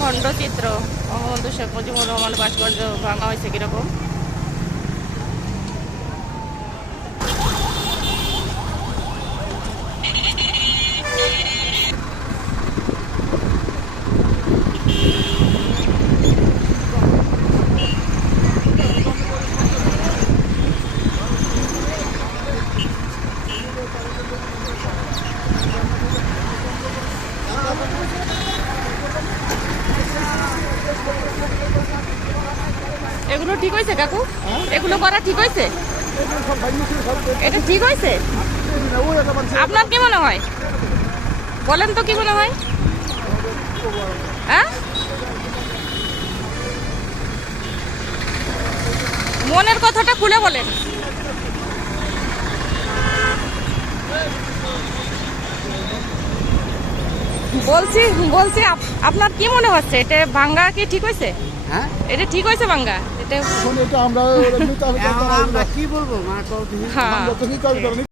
খণ্ডচিত্র বঙ্গবন্ধু শেখ মুজিবুর রহমান ভাস্কর্য ভাঙা হয়েছে কিরকম। এগুলো ঠিক হয়েছে কাকু? এগুলো করা ঠিক হয়েছে? এটা ঠিক হয়েছে? আপনার কি মনে হয়? বলেন তো কি মনে হয়? হ্যাঁ, মনের কথাটা খুলে বলেন। বলছি বলছি আপনার কি মনে হচ্ছে, এটা ভাঙ্গা কি ঠিক হয়েছে? হ্যাঁ, এটা ঠিক হয়েছে ভাঙ্গা? এটা এখন এটা আমরা কি বলবো, হ্যাঁ।